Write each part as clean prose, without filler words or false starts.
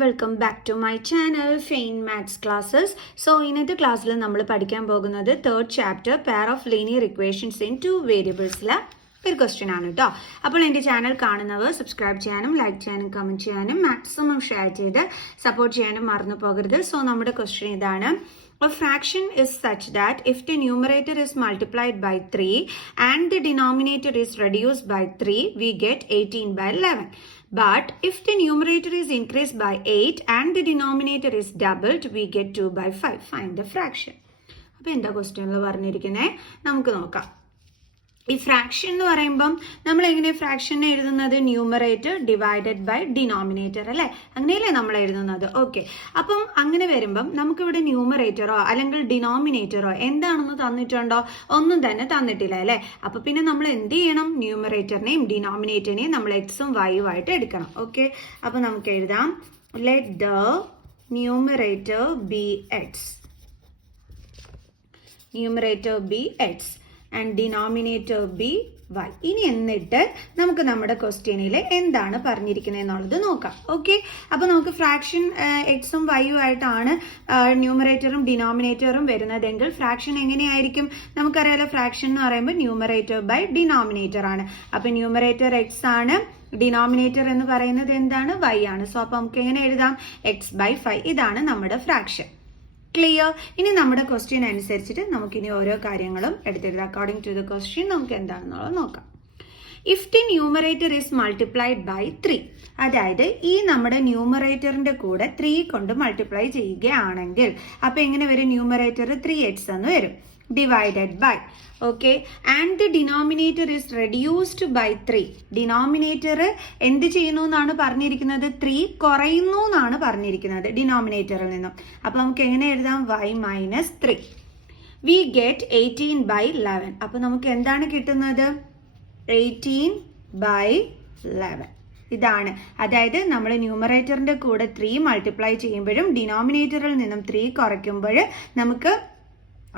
Welcome back to my channel fine maths classes. So ഇന്നത്തെ ക്ലാസ്സിൽ നമ്മൾ പഠിക്കാൻ പോകുന്നത് third chapter pair of linear equations in two വേരിയബിൾസിലെ ഒരു ക്വസ്റ്റ്യൻ ആണ് കേട്ടോ. അപ്പോൾ എൻ്റെ ചാനൽ കാണുന്നവർ സബ്സ്ക്രൈബ് ചെയ്യാനും ലൈക്ക് ചെയ്യാനും കമൻറ്റ് ചെയ്യാനും മാക്സിമം ഷെയർ ചെയ്ത് സപ്പോർട്ട് ചെയ്യാനും മറന്നു പോകരുത്. സോ നമ്മുടെ ക്വസ്റ്റ്യൻ ഇതാണ്. A fraction is such that if the numerator is multiplied by 3 and the denominator is reduced by 3, we get 18 by 11. But if the numerator is increased by 8 and the denominator is doubled, we get 2 by 5. Find the fraction. അപ്പോൾ എന്താ ക്വസ്റ്റ്യനിൽ പറഞ്ഞിരിക്കുന്നത് നമുക്ക് നോക്കാം. ഈ fraction എന്ന് പറയുമ്പം നമ്മൾ എങ്ങനെ ഫ്രാക്ഷനെ എഴുതുന്നത്? ന്യൂമറേറ്റർ ഡിവൈഡഡ് ബൈ ഡിനോമിനേറ്റർ അല്ലേ, അങ്ങനെയല്ലേ നമ്മൾ എഴുതുന്നത്. ഓക്കെ, അപ്പം അങ്ങനെ വരുമ്പം നമുക്കിവിടെ ന്യൂമറേറ്ററോ അല്ലെങ്കിൽ ഡിനോമിനേറ്ററോ എന്താണെന്ന് തന്നിട്ടുണ്ടോ? ഒന്നും തന്നെ തന്നിട്ടില്ല അല്ലേ. അപ്പം പിന്നെ നമ്മൾ എന്ത് ചെയ്യണം? ന്യൂമറേറ്ററിനെയും ഡിനോമിനേറ്ററിനെയും നമ്മൾ എക്സും വൈയും ആയിട്ട് എടുക്കണം. ഓക്കെ, അപ്പം നമുക്ക് എഴുതാം let the numerator be x, numerator be x and denominator be y. ഇനി എന്നിട്ട് നമുക്ക് നമ്മുടെ ക്വസ്റ്റ്യനിൽ എന്താണ് പറഞ്ഞിരിക്കുന്നത് എന്നുള്ളത് നോക്കാം. ഓക്കെ, അപ്പോൾ നമുക്ക് ഫ്രാക്ഷൻ എക്സും വൈയും ആയിട്ടാണ് ന്യൂമറേറ്ററും ഡിനോമിനേറ്ററും വരുന്നതെങ്കിൽ ഫ്രാക്ഷൻ എങ്ങനെയായിരിക്കും? നമുക്കറിയാലോ, ഫ്രാക്ഷൻ എന്ന് പറയുമ്പോൾ ന്യൂമറേറ്റർ ബൈ ഡിനോമിനേറ്റർ ആണ്. അപ്പോൾ ന്യൂമറേറ്റർ എക്സ് ആണ്, ഡിനോമിനേറ്റർ എന്ന് പറയുന്നത് എന്താണ്? വൈ ആണ്. സോ അപ്പോൾ നമുക്ക് എങ്ങനെ എഴുതാം? X by 5. ഇതാണ് നമ്മുടെ ഫ്രാക്ഷൻ. ക്ലിയർ? ഇനി നമ്മുടെ ക്വസ്റ്റ്യൻ അനുസരിച്ചിട്ട് നമുക്കിനി ഓരോ കാര്യങ്ങളും എടുത്തെഴുതാം. അക്കോർഡിംഗ് ടു ദ ക്വസ്റ്റ്യൻ നമുക്ക് എന്താണെന്നുള്ളത് നോക്കാം. If the numerator is multiplied by 3, അതായത് ഈ നമ്മുടെ ന്യൂമറേറ്ററിന്റെ കൂടെ 3 കൊണ്ട് മൾട്ടിപ്ലൈ ചെയ്യുകയാണെങ്കിൽ അപ്പോൾ എങ്ങനെ വരും? ന്യൂമറേറ്റർ 3x എന്ന് വരും, divided by. Okay, and the denominator is reduced by 3. Denominator എന്ത് ചെയ്യുന്നു എന്നാണ് പറഞ്ഞിരിക്കുന്നത്? 3 കുറയുന്നു എന്നാണ് പറഞ്ഞിരിക്കുന്നത് ഡിനോമിനേറ്ററിൽ നിന്നും. അപ്പോൾ നമുക്ക് എങ്ങനെ എഴുതാം? y minus 3. We get 18 by 11. അപ്പോൾ നമുക്ക് എന്താണ് കിട്ടുന്നത്? 18 ബൈ 11. ഇതാണ്, അതായത് നമ്മൾ ന്യൂമറേറ്ററിന്റെ കൂടെ 3 മൾട്ടിപ്ലൈ ചെയ്യുമ്പോഴും ഡിനോമിനേറ്ററിൽ നിന്നും 3 കുറയ്ക്കുമ്പോൾ നമുക്ക്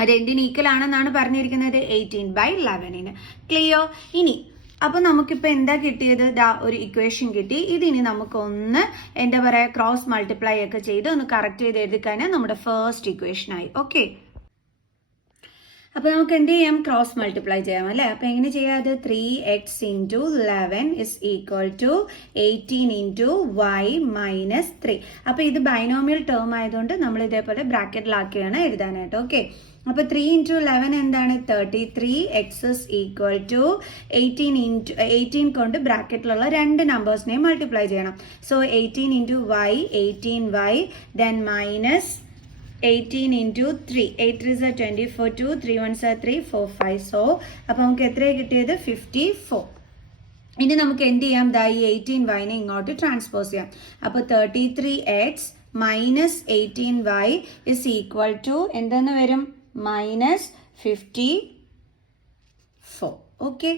അത് എന്തിന് ഈക്വൽ ആണെന്നാണ് പറഞ്ഞിരിക്കുന്നത്? 18 ബൈ 11. ക്ലിയർ? ഇനി അപ്പോൾ നമുക്കിപ്പോൾ എന്താ കിട്ടിയത്? ഒരു ഇക്വേഷൻ കിട്ടി. ഇതിനി നമുക്കൊന്ന് എന്താ പറയുക, ക്രോസ് മൾട്ടിപ്ലൈ ഒക്കെ ചെയ്ത് ഒന്ന് കറക്റ്റ് ചെയ്ത് എഴുതി കഴിഞ്ഞാൽ നമ്മുടെ ഫസ്റ്റ് ഇക്വേഷനായി. ഓക്കെ, അപ്പോൾ നമുക്ക് എന്ത് ചെയ്യാം? ക്രോസ് മൾട്ടിപ്ലൈ ചെയ്യാം അല്ലേ. അപ്പോൾ എങ്ങനെ ചെയ്യാം? അത് 3x into 11 is equal to 18 into y minus 3. അപ്പോൾ ഇത് ബൈനോമിയൽ ടേം ആയതുകൊണ്ട് നമ്മൾ ഇതേപോലെ ബ്രാക്കറ്റിലാക്കിയാണ് എഴുതാനായിട്ട്. ഓക്കെ, അപ്പോൾ 3 ഇൻറ്റു 11 എന്താണ്? 33. എക്സ് ഇസ് ഈക്വൽ ടു 18 കൊണ്ട് ബ്രാക്കറ്റിലുള്ള രണ്ട് നമ്പേഴ്സിനെയും മൾട്ടിപ്ലൈ ചെയ്യണം. So 18 into y, 18y, then minus 18 into 3. 8 3s are 24, 2, 3 1s are 3, 4, 5. So അപ്പോൾ നമുക്ക് എത്രയാണ് കിട്ടിയത്? 54. ഇനി നമുക്ക് എന്ത് ചെയ്യാം? ഈ 18y ഇങ്ങോട്ട് ട്രാൻസ്പോസ് ചെയ്യാം. അപ്പോൾ 33x minus 18y is equal to എന്തെന്ന് വരും? മൈനസ് 54. ഓക്കെ,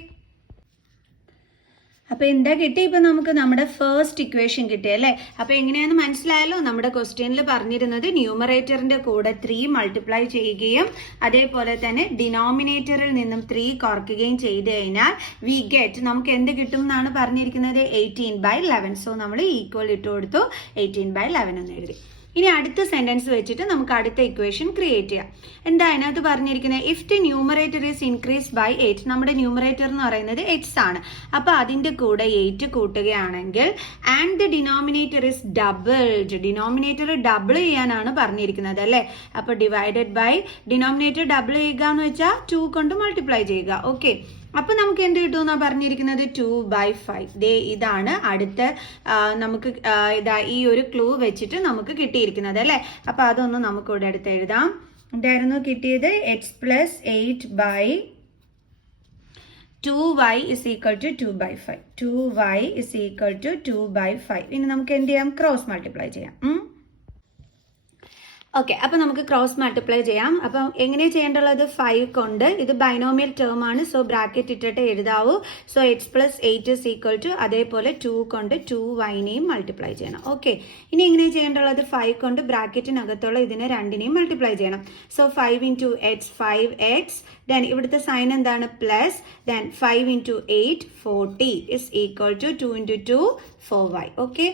അപ്പോൾ എന്താ കിട്ടി? ഇപ്പം നമുക്ക് നമ്മുടെ ഫസ്റ്റ് ഇക്വേഷൻ കിട്ടി അല്ലേ. അപ്പോൾ എങ്ങനെയാണെന്ന് മനസ്സിലായല്ലോ. നമ്മുടെ ക്വസ്റ്റ്യനിൽ പറഞ്ഞിരുന്നത് ന്യൂമറേറ്ററിന്റെ കൂടെ 3 മൾട്ടിപ്ലൈ ചെയ്യുകയും അതേപോലെ തന്നെ ഡിനോമിനേറ്ററിൽ നിന്നും 3 കുറയ്ക്കുകയും ചെയ്ത് കഴിഞ്ഞാൽ വി ഗെറ്റ്, നമുക്ക് എന്ത് കിട്ടും എന്നാണ് പറഞ്ഞിരിക്കുന്നത്? 18 ബൈ 11. സോ നമ്മൾ ഈക്വൽ ഇട്ട് കൊടുത്തു, 18 ബൈ 11 എന്ന് എഴുതി. ഇനി അടുത്ത സെന്റൻസ് വെച്ചിട്ട് നമുക്ക് അടുത്ത ഇക്വേഷൻ ക്രിയേറ്റ് ചെയ്യാം. എന്താ അതിനകത്ത് പറഞ്ഞിരിക്കുന്നത്? If the numerator is increase by 8, നമ്മുടെ ന്യൂമറേറ്റർ എന്ന് പറയുന്നത് എക്സ് ആണ്. അപ്പോൾ അതിൻ്റെ കൂടെ 8 കൂട്ടുകയാണെങ്കിൽ and the denominator is doubled, denominator double ചെയ്യാനാണ് പറഞ്ഞിരിക്കുന്നത് അല്ലേ. അപ്പോൾ ഡിവൈഡഡ് ബൈ, ഡിനോമിനേറ്റർ ഡബിൾ ചെയ്യുക എന്ന് വെച്ചാൽ 2 കൊണ്ട് മൾട്ടിപ്ലൈ ചെയ്യുക. ഓക്കെ, അപ്പോൾ നമുക്ക് എന്ത് കിട്ടുമെന്നാണ് പറഞ്ഞിരിക്കുന്നത്? 2 ബൈ 5. ദേ ഇതാണ് അടുത്ത നമുക്ക് ഈ ഒരു ക്ലൂ വെച്ചിട്ട് നമുക്ക് കിട്ടിയിരിക്കുന്നത് അല്ലേ. അപ്പോൾ അതൊന്ന് നമുക്ക് ഇവിടെ അടുത്ത് എഴുതാം. എന്തായിരുന്നു കിട്ടിയത്? X plus 8 by 2y is equal to 2 by 5. 2y is equal to 2 by 5. ഇനി നമുക്ക് എന്ത് ചെയ്യാം? ക്രോസ് മൾട്ടിപ്ലൈ ചെയ്യാം. ഓക്കെ, അപ്പോൾ നമുക്ക് ക്രോസ് മൾട്ടിപ്ലൈ ചെയ്യാം. അപ്പം എങ്ങനെയാണ് ചെയ്യേണ്ടുള്ളത്? 5 കൊണ്ട്, ഇത് ബൈനോമിയൽ ടേം ആണ്, സോ ബ്രാക്കറ്റ് ഇട്ടിട്ട് എഴുതാവൂ. So x plus 8 is equal to, അതേപോലെ 2 കൊണ്ട് 2y മൾട്ടിപ്ലൈ ചെയ്യണം. ഓക്കെ, ഇനി എങ്ങനെയാണ് ചെയ്യേണ്ടുള്ളത്? 5 കൊണ്ട് ബ്രാക്കറ്റിനകത്തുള്ള ഇതിനെ രണ്ടിനെയും മൾട്ടിപ്ലൈ ചെയ്യണം. So 5 into x 5x, then ഇവിടുത്തെ സൈൻ എന്താണ്? Plus, then 5 into 8 40 is equal to 2 into 2 4y. Okay,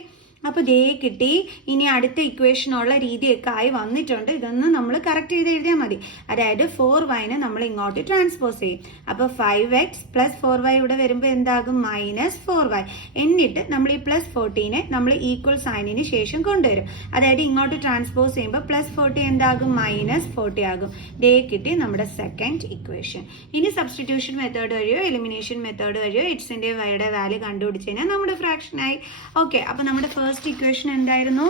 അപ്പോൾ ദേ കിട്ടി. ഇനി അടുത്ത ഇക്വേഷനുള്ള രീതിയൊക്കെ ആയി വന്നിട്ടുണ്ട്. ഇതൊന്ന് നമ്മൾ കറക്റ്റ് ചെയ്ത് എഴുതിയാൽ മതി. അതായത് 4y നമ്മൾ ഇങ്ങോട്ട് ട്രാൻസ്പോസ് ചെയ്യും. അപ്പോൾ 5x + 4y ഇവിടെ വരുമ്പോൾ എന്താകും? -4y. എന്നിട്ട് നമ്മൾ ഈ +40 നമ്മൾ ഈക്വൽ സൈനിന് ശേഷം കൊണ്ടുവരും. അതായത് ഇങ്ങോട്ട് ട്രാൻസ്പോസ് ചെയ്യുമ്പോൾ +40 എന്താകും? -40 ആകും. ദേ കിട്ടി നമ്മുടെ സെക്കൻഡ് ഇക്വേഷൻ. ഇനി സബ്സ്റ്റിറ്റ്യൂഷൻ മെത്തേഡ് വഴിയോ എലിമിനേഷൻ മെത്തേഡ് വഴിയോ എക്സിന്റെ വൈയുടെ വാല്യൂ കണ്ടുപിടിച്ച് കഴിഞ്ഞാൽ നമ്മുടെ ഫ്രാക്ഷനായി. ഓക്കെ, അപ്പോൾ നമ്മുടെ ഫസ്റ്റ് ഇക്വേഷൻ എന്തായിരുന്നു?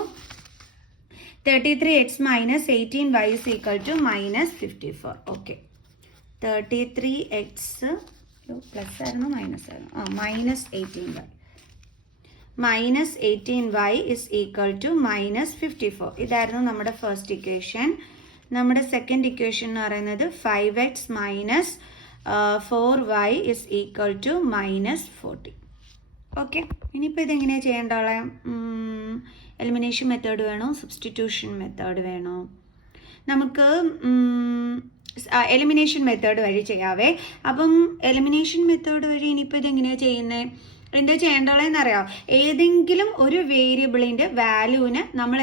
33x - 18y = -54. Okay, 33x plus ആയിരുന്നു മൈനസ് ആയിരുന്നു -18y -18y = -54. ഇതായിരുന്നു നമ്മുടെ ഫസ്റ്റ് ഇക്വേഷൻ. നമ്മുടെ സെക്കൻഡ് ഇക്വേഷൻ എന്ന് പറയുന്നത് 5x - 4y = -40. ഓക്കെ, ഇനിയിപ്പോൾ ഇതെങ്ങനെയാണ് ചെയ്യേണ്ടത്? എലിമിനേഷൻ മെത്തേഡ് വേണോ സബ്സ്റ്റിറ്റ്യൂഷൻ മെത്തേഡ് വേണോ? നമുക്ക് എലിമിനേഷൻ മെത്തേഡ് വഴി ചെയ്യാവേ. അപ്പം എലിമിനേഷൻ മെത്തേഡ് വഴി ഇനിയിപ്പോൾ ഇതെങ്ങനെയാണ് ചെയ്യുന്നത്? എന്താ ചെയ്യേണ്ടതെന്നറിയാം? ഏതെങ്കിലും ഒരു വേരിയബിളിൻ്റെ വാല്യൂവിന് നമ്മൾ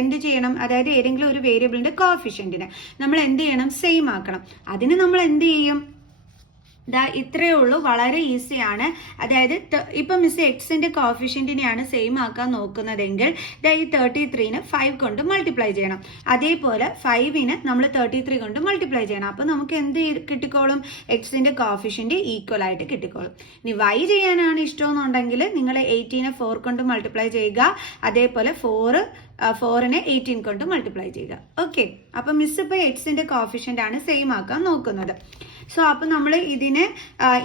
എന്ത് ചെയ്യണം? അതായത് ഏതെങ്കിലും ഒരു വേരിയബിളിൻ്റെ കോഫിഷ്യൻറ്റിന് നമ്മൾ എന്ത് ചെയ്യണം? സെയിം ആക്കണം. അതിന് നമ്മൾ എന്ത് ചെയ്യും? ഇത്രയേ ഉള്ളൂ, വളരെ ഈസിയാണ്. അതായത് ഇപ്പം മിസ് എക്സിന്റെ കോഫിഷ്യന്റിനെയാണ് സെയിം ആക്കാൻ നോക്കുന്നതെങ്കിൽ ഈ 33നെ 5 കൊണ്ട് മൾട്ടിപ്ലൈ ചെയ്യണം. അതേപോലെ 5നെ നമ്മൾ 33 കൊണ്ട് മൾട്ടിപ്ലൈ ചെയ്യണം. അപ്പം നമുക്ക് എന്ത് കിട്ടിക്കോളും? എക്സിന്റെ കോഫിഷ്യന്റ് ഈക്വൽ ആയിട്ട് കിട്ടിക്കോളും. ഇനി y ചെയ്യാനാണ് ഇഷ്ടമെന്നുണ്ടെങ്കിൽ നിങ്ങൾ 18നെ 4 കൊണ്ട് മൾട്ടിപ്ലൈ ചെയ്യുക. അതേപോലെ 4നെ 18 കൊണ്ട് മൾട്ടിപ്ലൈ ചെയ്യുക. ഓക്കെ, അപ്പം മിസ് ഇപ്പോൾ എക്സിന്റെ കോഫിഷ്യന്റ് ആണ് സെയിം ആക്കാൻ നോക്കുന്നത്. സോ അപ്പം നമ്മൾ ഇതിനെ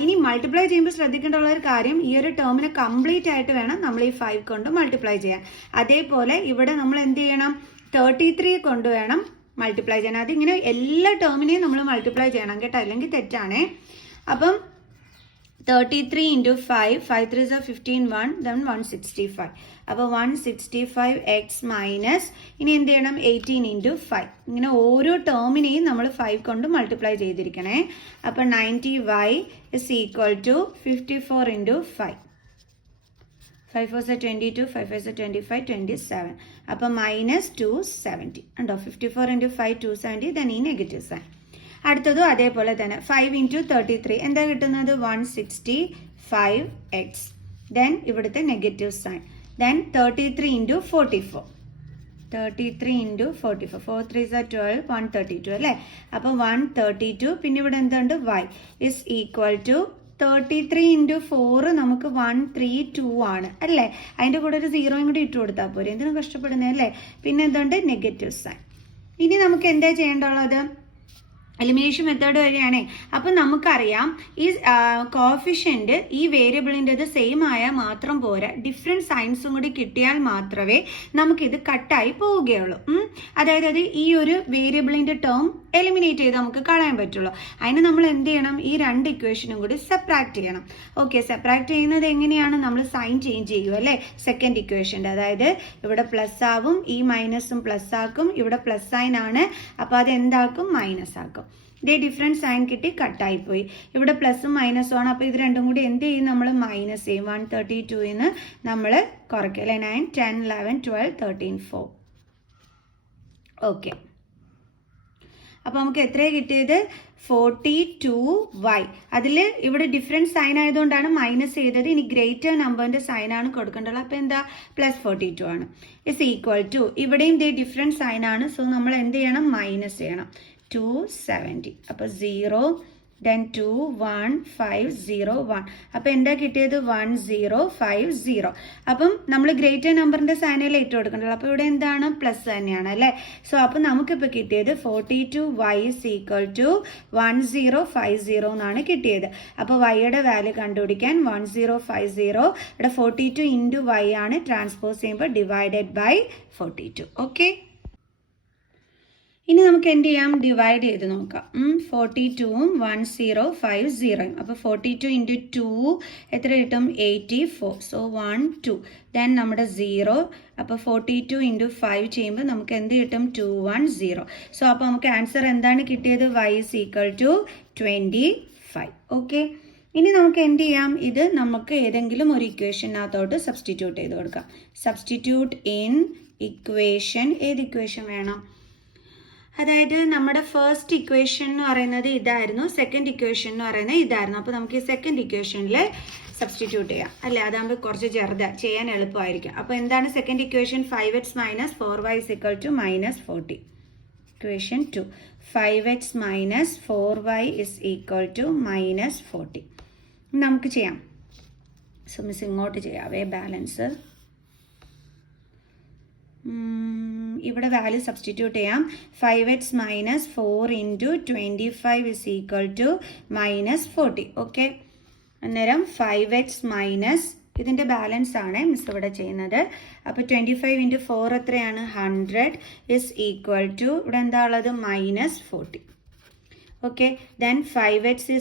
ഇനി മൾട്ടിപ്ലൈ ചെയ്യുമ്പോൾ ശ്രദ്ധിക്കേണ്ടുള്ള ഒരു കാര്യം, ഈ ഒരു ടേമിനെ കംപ്ലീറ്റ് ആയിട്ട് വേണം നമ്മൾ ഈ 5 കൊണ്ട് മൾട്ടിപ്ലൈ ചെയ്യാൻ. അതേപോലെ ഇവിടെ നമ്മൾ എന്ത് ചെയ്യണം? 33 കൊണ്ട് വേണം മൾട്ടിപ്ലൈ ചെയ്യാൻ. അതിങ്ങനെ എല്ലാ ടേമിനെയും നമ്മൾ മൾട്ടിപ്ലൈ ചെയ്യണം കേട്ടോ, അല്ലെങ്കിൽ തെറ്റാണേ. അപ്പം 33 × 5, 5 3s are 15, 1, then 165. അപ്പോൾ 165x മൈനസ് ഇനി എന്ത് ചെയ്യണം? 18 × 5. ഇങ്ങനെ ഓരോ ടേമിനെയും നമ്മൾ 5 കൊണ്ട് മൾട്ടിപ്ലൈ ചെയ്തിരിക്കണേ. അപ്പോൾ 90y = 54 × 5. 5 4s are 22, 5 5s are 25, 27. അപ്പോൾ -270 ഉണ്ടോ? 54 × 5 270, then ഈ നെഗറ്റീവ് സൈൻ. അടുത്തതും അതേപോലെ തന്നെ 5 × 33 എന്താ കിട്ടുന്നത്? 165x. ദെൻ ഇവിടുത്തെ negative sign. Then 33 × 44. 33 × 44. 4 3s are 12, 132 അല്ലേ? അപ്പോൾ 132. പിന്നെ ഇവിടെ എന്തുണ്ട്? y = 33 × 4 നമുക്ക് 132 ആണ് അല്ലേ? അതിൻ്റെ കൂടെ ഒരു 0 കൂടി ഇട്ട് കൊടുത്താൽ പോരെ, എന്തിനും കഷ്ടപ്പെടുന്നത് അല്ലേ? പിന്നെ എന്തുണ്ട്? Negative sign. ഇനി നമുക്ക് എന്താ ചെയ്യേണ്ടുള്ളത്? Elimination method വഴിയാണേ. അപ്പം നമുക്കറിയാം ഈ കോഫിഷ്യന്റ് ഈ വേരിയബിളിൻ്റെത് സെയിം ആയാൽ മാത്രം പോരാ, ഡിഫറെൻറ്റ് സൈൻസും കൂടി കിട്ടിയാൽ മാത്രമേ നമുക്കിത് കട്ടായി പോവുകയുള്ളൂ. അതായത് അത് ഈ ഒരു വേരിയബിളിൻ്റെ ടേം എലിമിനേറ്റ് ചെയ്ത് നമുക്ക് കളയാൻ പറ്റുള്ളൂ. അതിന് നമ്മൾ എന്ത് ചെയ്യണം? ഈ രണ്ട് ഇക്വേഷനും കൂടി സെപ്പറേറ്റ് ചെയ്യണം. ഓക്കെ, സെപ്പറേറ്റ് ചെയ്യുന്നത് എങ്ങനെയാണ്? നമ്മൾ സൈൻ ചേഞ്ച് ചെയ്യും അല്ലേ? സെക്കൻഡ് ഇക്വേഷൻ്റെ, അതായത് ഇവിടെ പ്ലസ് ആവും, ഈ മൈനസും പ്ലസ് ആക്കും, ഇവിടെ പ്ലസ് സൈൻ ആണ്, അപ്പോൾ അത് എന്താക്കും? മൈനസ് ആക്കും. ഇതേ ഡിഫറൻറ്റ് സൈൻ കിട്ടി, കട്ടായിപ്പോയി. ഇവിടെ പ്ലസും മൈനസും ആണ്, അപ്പോൾ ഇത് രണ്ടും കൂടി എന്ത് ചെയ്യും? നമ്മൾ മൈനസ് ചെയ്യും. 132 നമ്മൾ കുറയ്ക്കും അല്ലേ? 9 10 11 12 13 4. ഓക്കെ, അപ്പോൾ നമുക്ക് എത്രയാണ് കിട്ടിയത്? 42y. അതിൽ ഇവിടെ ഡിഫറൻറ്റ് സൈൻ ആയതുകൊണ്ടാണ് മൈനസ് ചെയ്തത്. ഇനി ഗ്രേറ്റർ നമ്പറിൻ്റെ സൈനാണ് കൊടുക്കേണ്ടത്. അപ്പോൾ എന്താ? +42 ആണ്. = ഇവിടെയും ഇതേ ഡിഫറൻറ്റ് സൈൻ ആണ്. സോ നമ്മൾ എന്ത് ചെയ്യണം? മൈനസ് ചെയ്യണം. 270. അപ്പോൾ 0 then 2 1 5 0 1. അപ്പോൾ എന്താ കിട്ടിയത്? 1050. അപ്പം നമ്മൾ ഗ്രേറ്റർ നമ്പറിൻ്റെ സൈനല്ലേ ഇട്ട് കൊടുക്കണ്ടല്ലോ. അപ്പോൾ ഇവിടെ എന്താണ്? പ്ലസ് തന്നെയാണ് അല്ലേ? സോ അപ്പോൾ നമുക്കിപ്പോൾ കിട്ടിയത് 42y = 1050 എന്നാണ് കിട്ടിയത്. അപ്പോൾ വൈയുടെ വാല്യൂ കണ്ടുപിടിക്കാൻ 1050 ഇവിടെ 42 × y ആണ്, ട്രാൻസ്പോസ് ചെയ്യുമ്പോൾ /42. ഓക്കെ, ഇനി നമുക്ക് എന്ത് ചെയ്യാം? ഡിവൈഡ് ചെയ്ത് നോക്കാം. 42ഉം 1050. അപ്പോൾ 42 × 2 എത്ര കിട്ടും? 84. സോ 1 2. ദെൻ നമ്മുടെ 0. അപ്പോൾ 42 × 5 ചെയ്യുമ്പോൾ നമുക്ക് എന്ത് കിട്ടും? 210. സോ അപ്പോൾ നമുക്ക് ആൻസർ എന്താണ് കിട്ടിയത്? y = 25. ഓക്കെ, ഇനി നമുക്ക് എന്ത് ചെയ്യാം, ഇത് നമുക്ക് ഏതെങ്കിലും ഒരു ഇക്വേഷനകത്തോട്ട് സബ്സ്റ്റിറ്റ്യൂട്ട് ചെയ്ത് കൊടുക്കാം. Substitute in equation. ഏത് ഇക്വേഷൻ വേണം? അതായത് നമ്മുടെ ഫസ്റ്റ് ഇക്വേഷൻ എന്ന് പറയുന്നത് ഇതായിരുന്നു, സെക്കൻഡ് ഇക്വേഷൻ എന്ന് പറയുന്നത് ഇതായിരുന്നു. അപ്പോൾ നമുക്ക് ഈ സെക്കൻഡ് ഇക്വേഷനിൽ സബ്സ്റ്റിറ്റ്യൂട്ട് ചെയ്യാം അല്ലേ, അതാകുമ്പോൾ കുറച്ച് ചെയ്യാൻ എളുപ്പമായിരിക്കും. അപ്പോൾ എന്താണ് second equation? 5x - 4y = -40. Equation 2 5x - 4y = -40. നമുക്ക് ചെയ്യാം. സോ മിസ് ഇങ്ങോട്ട് ചെയ്യാവേ ബാലൻസ്. ഇവിടെ വാല്യൂ സബ്സ്റ്റിറ്റ്യൂട്ട് ചെയ്യാം. 5x - 4 × 25 = -40. ഓക്കെ, അന്നേരം 5x മൈനസ് ഇതിൻ്റെ ബാലൻസ് ആണ് മിസ് ഇവിടെ ചെയ്യുന്നത്. അപ്പോൾ 25 × 4 എത്രയാണ്? 100 = ഇവിടെ എന്താ ഉള്ളത്? -40. ഓക്കെ, ദെൻ 5x =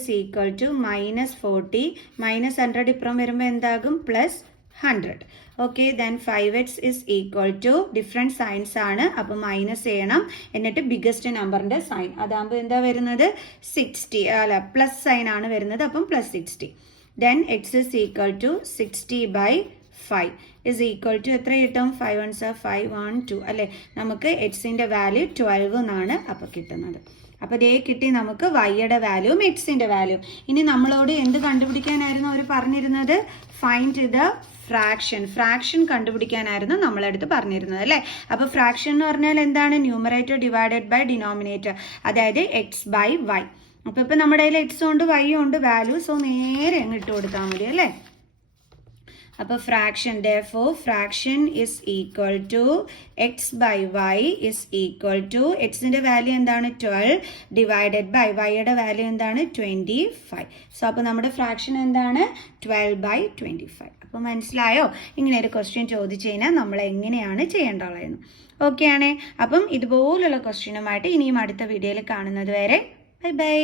-40 -100 ഇപ്പുറം വരുമ്പോൾ എന്താകും? +100. Okay, then 5x different signs ആണ്, അപ്പോൾ മൈനസ് ചെയ്യണം. എന്നിട്ട് ബിഗസ്റ്റ് നമ്പറിൻ്റെ സൈൻ, അതാകുമ്പോൾ എന്താ വരുന്നത്? 60 അല്ല പ്ലസ് സൈൻ ആണ് വരുന്നത്, അപ്പം +60. ദെൻ x = 60/5 എത്ര കിട്ടും? 5 1s are 5 1 2 അല്ലേ. നമുക്ക് എക്സിൻ്റെ വാല്യൂ 12 എന്നാണ് അപ്പോൾ കിട്ടുന്നത്. അപ്പോൾ ഇതേ കിട്ടി നമുക്ക് വൈയുടെ വാല്യൂവും എക്സിൻ്റെ വാല്യൂ. ഇനി നമ്മളോട് എന്ത് കണ്ടുപിടിക്കാനായിരുന്നു അവർ പറഞ്ഞിരുന്നത്? ഫൈൻഡ് ദ ഫ്രാക്ഷൻ കണ്ടുപിടിക്കാനായിരുന്നു നമ്മളടുത്ത് പറഞ്ഞിരുന്നത് അല്ലേ. അപ്പോൾ ഫ്രാക്ഷൻ എന്ന് പറഞ്ഞാൽ എന്താണ്? ന്യൂമറേറ്റർ ഡിവൈഡഡ് ബൈ ഡിനോമിനേറ്റർ, അതായത് x/y. അപ്പോൾ ഇപ്പം നമ്മുടെ കയ്യിൽ എക്സും ഉണ്ട് വൈയും ഉണ്ട് വാല്യൂ, സോ നേരെ അങ്ങ് ഇട്ട് കൊടുത്താൽ മതി അല്ലേ. അപ്പോൾ fraction fraction is equal to x/y is equal to എക്സിൻ്റെ വാല്യൂ എന്താണ്? 12 ഡിവൈഡഡ് ബൈ വൈയുടെ വാല്യൂ എന്താണ്? 25. സോ അപ്പോൾ നമ്മുടെ ഫ്രാക്ഷൻ എന്താണ്? 12/25. അപ്പോൾ മനസ്സിലായോ? ഇങ്ങനെ ഒരു ക്വസ്റ്റ്യൻ ചോദിച്ചു കഴിഞ്ഞാൽ നമ്മൾ എങ്ങനെയാണ് ചെയ്യേണ്ടതെന്ന്. ഓക്കെ ആണേ. അപ്പം ഇതുപോലുള്ള ക്വസ്റ്റ്യനുമായിട്ട് ഇനിയും അടുത്ത വീഡിയോയിൽ കാണുന്നത് വരെ ബൈ ബൈ.